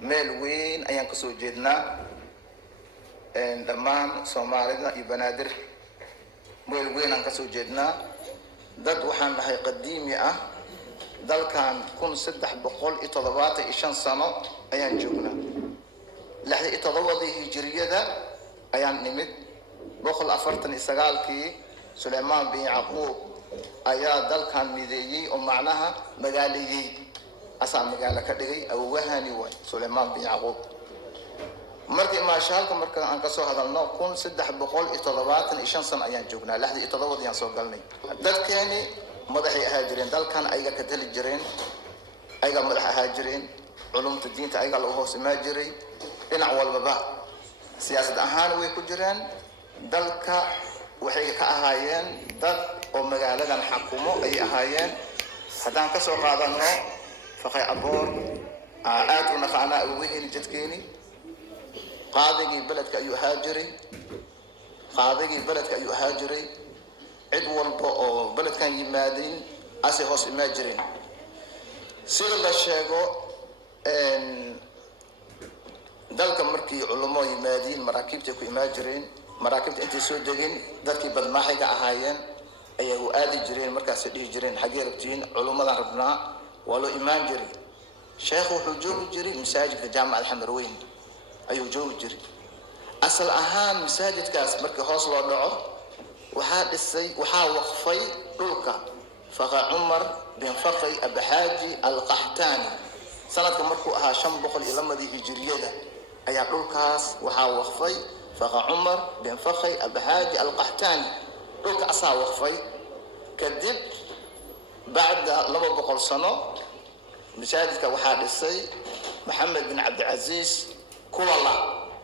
meel weyn ayaan kasoo jeednaa dhammaan Soomaalida iyo Banaadir meel weyn aan kasoo jeednaa dad waxaan nahay qadiimi ah dalkan 1375 sano ayaan joognaa 67 hijriyada ayaan nimid 149kii Suleymaan bin Yacquub ayaa dalkan mideeyay oo macnaha magaalayay asaa magaala ka dhigay awwahani way Suleymaan bin Yacquub markii maashaalka marka aan ka soo hadalno 1375 sano ayaan joognaa 67 ayaan soo galnay dadkeeni madaxay ahaa jireen dalkan ayaga ka tali jireen ayaga madax ahaa jireen culumta diinta ayaga loo hoos imaa jiray dhinac walbaba siyaasad ahaan way ku jireen dalka waxay ka ahaayeen dad oo magaaladan xakumo ay ahaayeen hadaan ka soo qaadano faqay aboor aad u naqaana ugu heli jadkeeni qaadigii beledka ayuu ahaa jiray cid walba oo beledkan yimaadeen asay hoos imaa jireen sida la sheego dalka markii culimo yimaadeen maraakiibta ku imaa jireen maraakibta intay soo degeen dadkii badmaaxiga ahaayeen ayaa u aadi jireen markaas dhihi jireen xagee rabtiin culimadan rabnaa waa loo imaan jiray sheekhu wuxuu joogi jiray masaajidka jaamacada Xamarweyn ayuu joogi jiray asal ahaan masaajidkaas markii hoos loo dhaco waxaa waqfay dhulka faqa Umar bin Faqi Abhaji al-Qahtani sanadka markuu ahaa 502 hijriyada ayaa dhulkaas waxaa waqfay faqa Umar bin Faqi Abhaji al-Qahtani dhulka asaa waqfay kadib بعد 200 sano masaajidka waxaa dhisay Maxamed bin Abdul Aziz Kulala